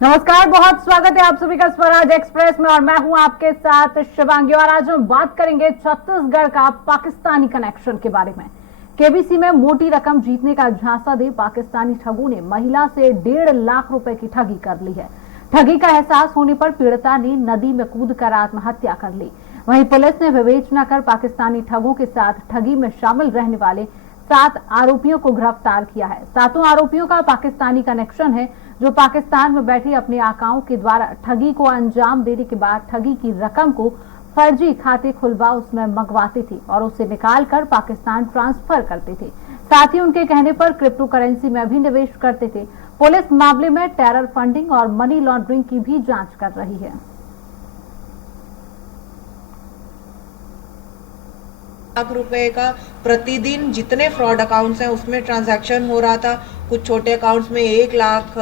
नमस्कार, बहुत स्वागत है आप सभी का स्वराज एक्सप्रेस में और मैं हूं आपके साथ शिवांगी। और आज हम बात करेंगे छत्तीसगढ़ का पाकिस्तानी कनेक्शन के बारे में। केबीसी में मोटी रकम जीतने का झांसा दे पाकिस्तानी ठगों ने महिला से 1.5 लाख रुपए की ठगी कर ली है। ठगी का एहसास होने पर पीड़िता ने नदी में कूदकर आत्महत्या कर ली। वहीं पुलिस ने विवेचना कर पाकिस्तानी ठगों के साथ ठगी में शामिल रहने वाले 7 आरोपियों को गिरफ्तार किया है। 7 आरोपियों का पाकिस्तानी कनेक्शन है, जो पाकिस्तान में बैठी अपने आकाओं के द्वारा ठगी को अंजाम देने के बाद ठगी की रकम को फर्जी खाते खुलवा उसमें मंगवाते थे और उसे निकालकर पाकिस्तान ट्रांसफर करते थे। साथ ही उनके कहने पर क्रिप्टो करेंसी में भी निवेश करते थे। पुलिस मामले में टेरर फंडिंग और मनी लॉन्ड्रिंग की भी जांच कर रही है। लाख रुपए का प्रतिदिन जितने फ्रॉड अकाउंट्स हैं उसमें ट्रांजैक्शन हो रहा था। कुछ छोटे अकाउंट्स में 1 लाख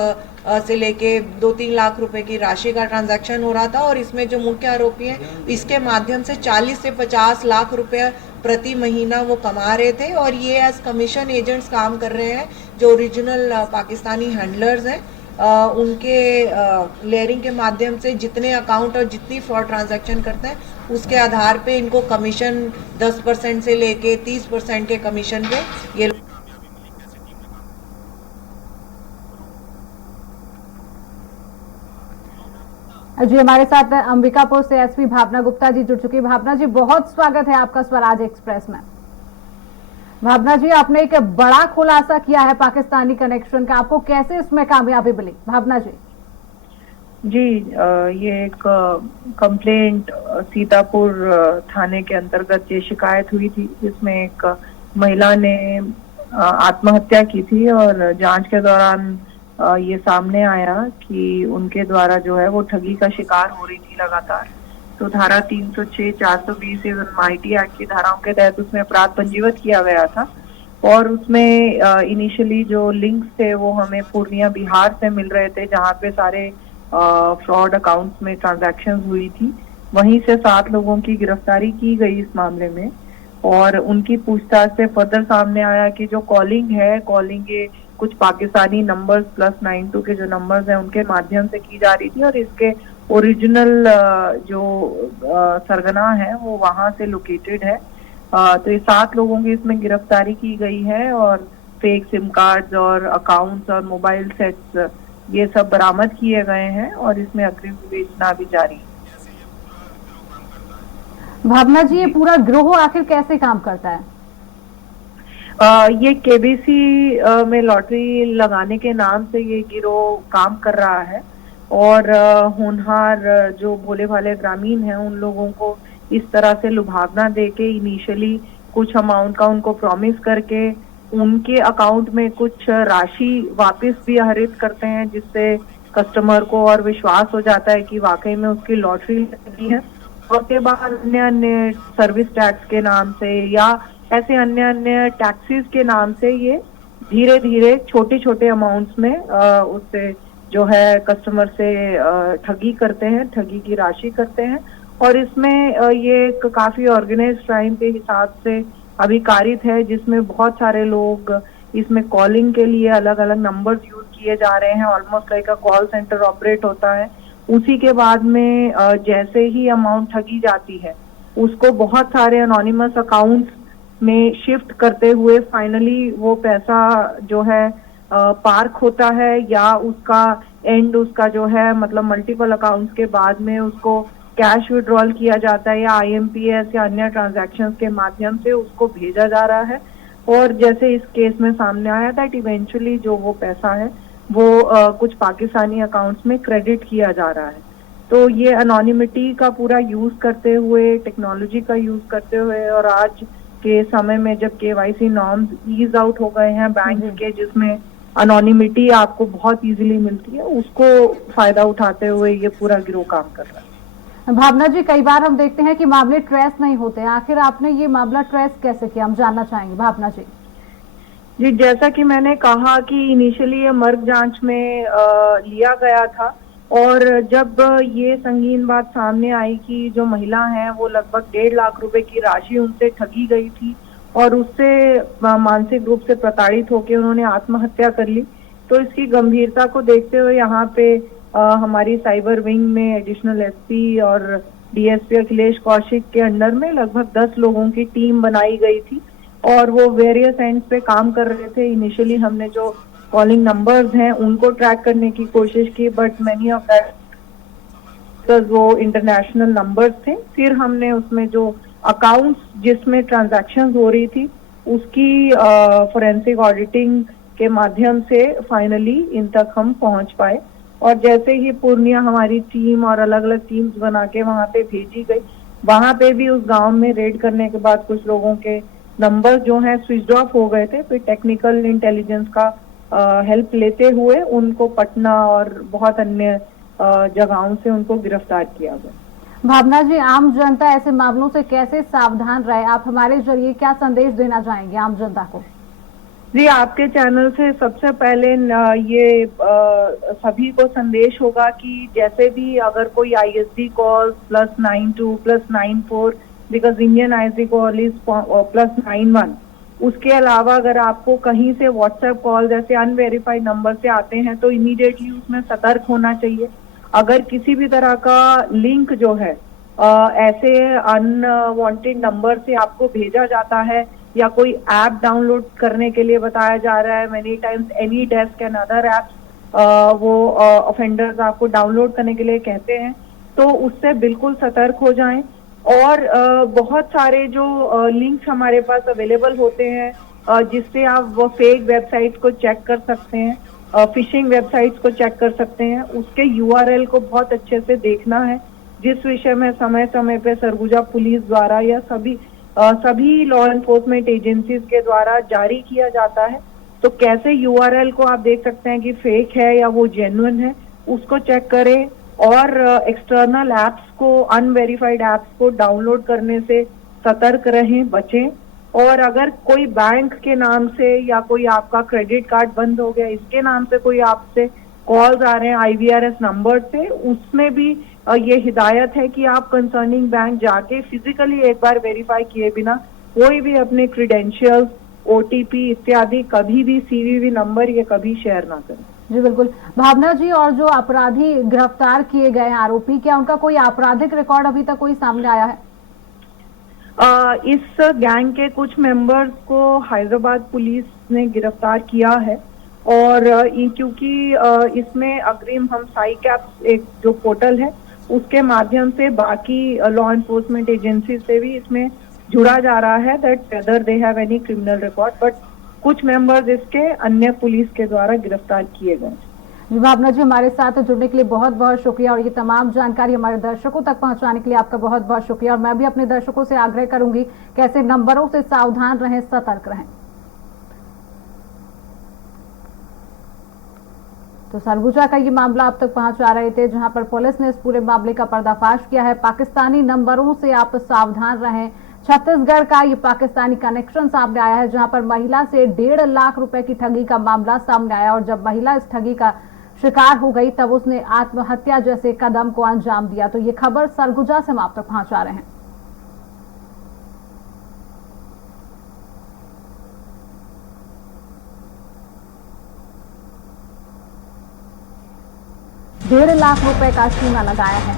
से लेके 2-3 लाख रुपए की राशि का ट्रांजैक्शन हो रहा था। और इसमें जो मुख्य आरोपी हैं, इसके माध्यम से 40 से 50 लाख रुपए प्रति महीना वो कमा रहे थे और ये एज कमीशन एजेंट्स काम कर रहे हैं। जो ओरिजिनल पाकिस्तानी हैंडलर्स हैं, उनके लेयरिंग के माध्यम से जितने अकाउंट और जितनी फ्रॉड ट्रांजैक्शन करते हैं उसके आधार पे इनको कमीशन 10% से लेके 30% के कमीशन पे ये जी हमारे साथ अंबिकापुर से एसपी भावना गुप्ता जी जुड़ चुकी। भावना जी, बहुत स्वागत है आपका स्वराज एक्सप्रेस में। भावना जी, आपने एक बड़ा खुलासा किया है पाकिस्तानी कनेक्शन का, आपको कैसे इसमें कामयाबी मिली? भावना जी। जी, ये एक कंप्लेंट सीतापुर थाने के अंतर्गत ये शिकायत हुई थी, जिसमें एक महिला ने आत्महत्या की थी और जांच के दौरान ये सामने आया कि उनके द्वारा जो है वो ठगी का शिकार हो रही थी लगातार। तो धारा 306, 420 एवं आईटी एक्ट की धाराओं के तहत उसमें अपराध पंजीबद्ध किया गया था। और उसमें इनिशियली जो लिंक्स थे वो हमें पूर्णिया बिहार से मिल रहे थे, जहाँ पे सारे फ्रॉड अकाउंट्स में ट्रांजैक्शंस हुई थी। वहीं से 7 लोगों की गिरफ्तारी की गई इस मामले में और उनकी पूछताछ से फर्दर सामने आया कि जो कॉलिंग ये कुछ पाकिस्तानी नंबर्स +92 के जो नंबर्स हैं उनके माध्यम से की जा रही थी और इसके ओरिजिनल जो सरगना है वो वहां से लोकेटेड है। तो ये 7 लोगों की इसमें गिरफ्तारी की गई है और फेक सिम कार्ड्स और अकाउंट्स और मोबाइल सेट्स ये सब बरामद किए गए हैं और इसमें अग्रिम विवेचना भी जारी है। भावना जी, ये पूरा गिरोह आखिर कैसे काम करता है? ये केबीसी में लॉटरी लगाने के नाम से ये गिरोह काम कर रहा है और होनहार जो भोले भाले ग्रामीण हैं उन लोगों को इस तरह से लुभावना देके इनिशियली कुछ अमाउंट का उनको प्रॉमिस करके उनके अकाउंट में कुछ राशि वापस भी आहरित करते हैं, जिससे कस्टमर को और विश्वास हो जाता है कि वाकई में उसकी लॉटरी लगी है। और के बाद अन्य अन्य सर्विस टैक्स के नाम से या ऐसे अन्य अन्य टैक्सेस के नाम से ये धीरे धीरे छोटे छोटे अमाउंट्स में उससे जो है कस्टमर से ठगी करते हैं, ठगी की राशि करते हैं। और इसमें ये काफी ऑर्गेनाइज्ड क्राइम के हिसाब से अभिकारित है, जिसमें बहुत सारे लोग इसमें कॉलिंग के लिए अलग अलग नंबर्स यूज किए जा रहे हैं। Almost like a call centre operate होता है। उसी के बाद में जैसे ही अमाउंट ठगी जाती है उसको बहुत सारे अनोनिमस अकाउंट्स में शिफ्ट करते हुए फाइनली वो पैसा जो है पार्क होता है या उसका एंड उसका जो है मतलब मल्टीपल अकाउंट्स के बाद में उसको कैश विड्रॉल किया जाता है या आईएमपीएस या अन्य ट्रांजैक्शंस के माध्यम से उसको भेजा जा रहा है। और जैसे इस केस में सामने आया था इवेंचुअली जो वो पैसा है वो कुछ पाकिस्तानी अकाउंट्स में क्रेडिट किया जा रहा है। तो ये अनोनिमिटी का पूरा यूज करते हुए, टेक्नोलॉजी का यूज करते हुए और आज के समय में जब केवाईसी नॉर्म्स ईज आउट हो गए हैं बैंक के, जिसमें अनोनिमिटी आपको बहुत इजीली मिलती है, उसको फायदा उठाते हुए ये पूरा गिरोह काम कर रहा है। भावना जी, कई बार हम देखते हैं कि मामले ट्रेस नहीं होते हैं, आखिर आपने ये मामला ट्रेस कैसे किया, हम जानना चाहेंगे। भावना जी। जी, जैसा कि मैंने कहा कि इनिशियली ये मर्ग जांच में लिया गया था और जब ये संगीन बात सामने आई कि जो महिला है वो लगभग 1.5 लाख रुपए की राशि उनसे ठगी गई थी और उससे मानसिक रूप से प्रताड़ित होकर उन्होंने आत्महत्या कर ली, तो इसकी गंभीरता को देखते हुए यहाँ पे हमारी साइबर विंग में एडिशनल एसपी और डीएसपी अखिलेश कौशिक के अंडर में लगभग 10 लोगों की टीम बनाई गई थी और वो वेरियस एंड्स पे काम कर रहे थे। इनिशियली हमने जो कॉलिंग नंबर्स हैं उनको ट्रैक करने की कोशिश की, बट मैनी ऑफ दैट वो इंटरनेशनल नंबर्स थे। फिर हमने उसमें जो अकाउंट्स जिसमें ट्रांजैक्शंस हो रही थी उसकी फोरेंसिक ऑडिटिंग के माध्यम से फाइनली इन तक हम पहुंच पाए। और जैसे ही पूर्णिया हमारी टीम और अलग अलग टीम्स बना के वहां पे भेजी गई, वहां पे भी उस गांव में रेड करने के बाद कुछ लोगों के नंबर जो हैं स्विच ऑफ हो गए थे। फिर टेक्निकल इंटेलिजेंस का हेल्प लेते हुए उनको पटना और बहुत अन्य जगहों से उनको गिरफ्तार किया गया। भावना जी, आम जनता ऐसे मामलों से कैसे सावधान रहे, आप हमारे जरिए क्या संदेश देना चाहेंगे आम जनता को? जी, आपके चैनल से सबसे पहले ये सभी को संदेश होगा कि जैसे भी अगर कोई ISD call +92 +94 because Indian ISD call is +91, उसके अलावा अगर आपको कहीं से व्हाट्सएप कॉल जैसे अनवेरिफाइड नंबर से आते हैं तो इमीडिएटली उसमें सतर्क होना चाहिए। अगर किसी भी तरह का लिंक जो है ऐसे अनवांटेड नंबर से आपको भेजा जाता है या कोई ऐप डाउनलोड करने के लिए बताया जा रहा है, many times any desk and other apps वो ऑफेंडर्स आपको डाउनलोड करने के लिए कहते हैं, तो उससे बिल्कुल सतर्क हो जाएं। और बहुत सारे जो लिंक्स हमारे पास अवेलेबल होते हैं जिससे आप वो फेक वेबसाइट्स को चेक कर सकते हैं, फिशिंग वेबसाइट्स को चेक कर सकते हैं, उसके URL को बहुत अच्छे से देखना है, जिस विषय में समय समय पे सरगुजा पुलिस द्वारा या सभी लॉ एनफोर्समेंट एजेंसीज के द्वारा जारी किया जाता है। तो कैसे URL को आप देख सकते हैं कि फेक है या वो जेन्युइन है, उसको चेक करें। और एक्सटर्नल एप्स को, अनवेरिफाइड एप्स को डाउनलोड करने से सतर्क रहें, बचें। और अगर कोई बैंक के नाम से या कोई आपका क्रेडिट कार्ड बंद हो गया इसके नाम से कोई आपसे कॉल्स आ रहे हैं IVRS नंबर से, उसमें भी ये हिदायत है कि आप कंसर्निंग बैंक जाके फिजिकली एक बार वेरीफाई किए बिना कोई भी अपने क्रीडेंशियल्स, OTP इत्यादि कभी भी CVV नंबर ये कभी शेयर ना करें। जी बिल्कुल। भावना जी, और जो अपराधी गिरफ्तार किए गए हैं आरोपी, क्या उनका कोई आपराधिक रिकॉर्ड अभी तक कोई सामने आया है? इस गैंग के कुछ मेंबर्स को हैदराबाद पुलिस ने गिरफ्तार किया है और क्योंकि इसमें अग्रिम हम साइकैप एक जो पोर्टल है उसके माध्यम से बाकी लॉ एनफोर्समेंट एजेंसी से भी इसमें जुड़ा जा रहा है that whether they have any criminal record, but कुछ मेंबर्स इसके अन्य पुलिस के द्वारा गिरफ्तार किए गए। भावना जी, हमारे साथ जुड़ने के लिए बहुत बहुत शुक्रिया और ये तमाम जानकारी हमारे दर्शकों तक पहुंचाने के लिए आपका बहुत बहुत शुक्रिया। और मैं भी अपने दर्शकों से आग्रह करूंगी कि ऐसे नंबरों से सावधान रहें, सतर्क रहें। तो सरगुजा का ये मामला आप तक पहुंचा रहे थे, जहां पर पुलिस ने इस पूरे मामले का पर्दाफाश किया है। पाकिस्तानी नंबरों से आप सावधान रहें। छत्तीसगढ़ का ये पाकिस्तानी कनेक्शन सामने आया है, जहां पर महिला से 1.5 लाख रुपए की ठगी का मामला सामने आया और जब महिला इस ठगी का शिकार हो गई तब उसने आत्महत्या जैसे कदम को अंजाम दिया। तो ये खबर सरगुजा से हम आप तक पहुंचा रहे हैं। ₹1.5 लाख का सीमा लगाया है।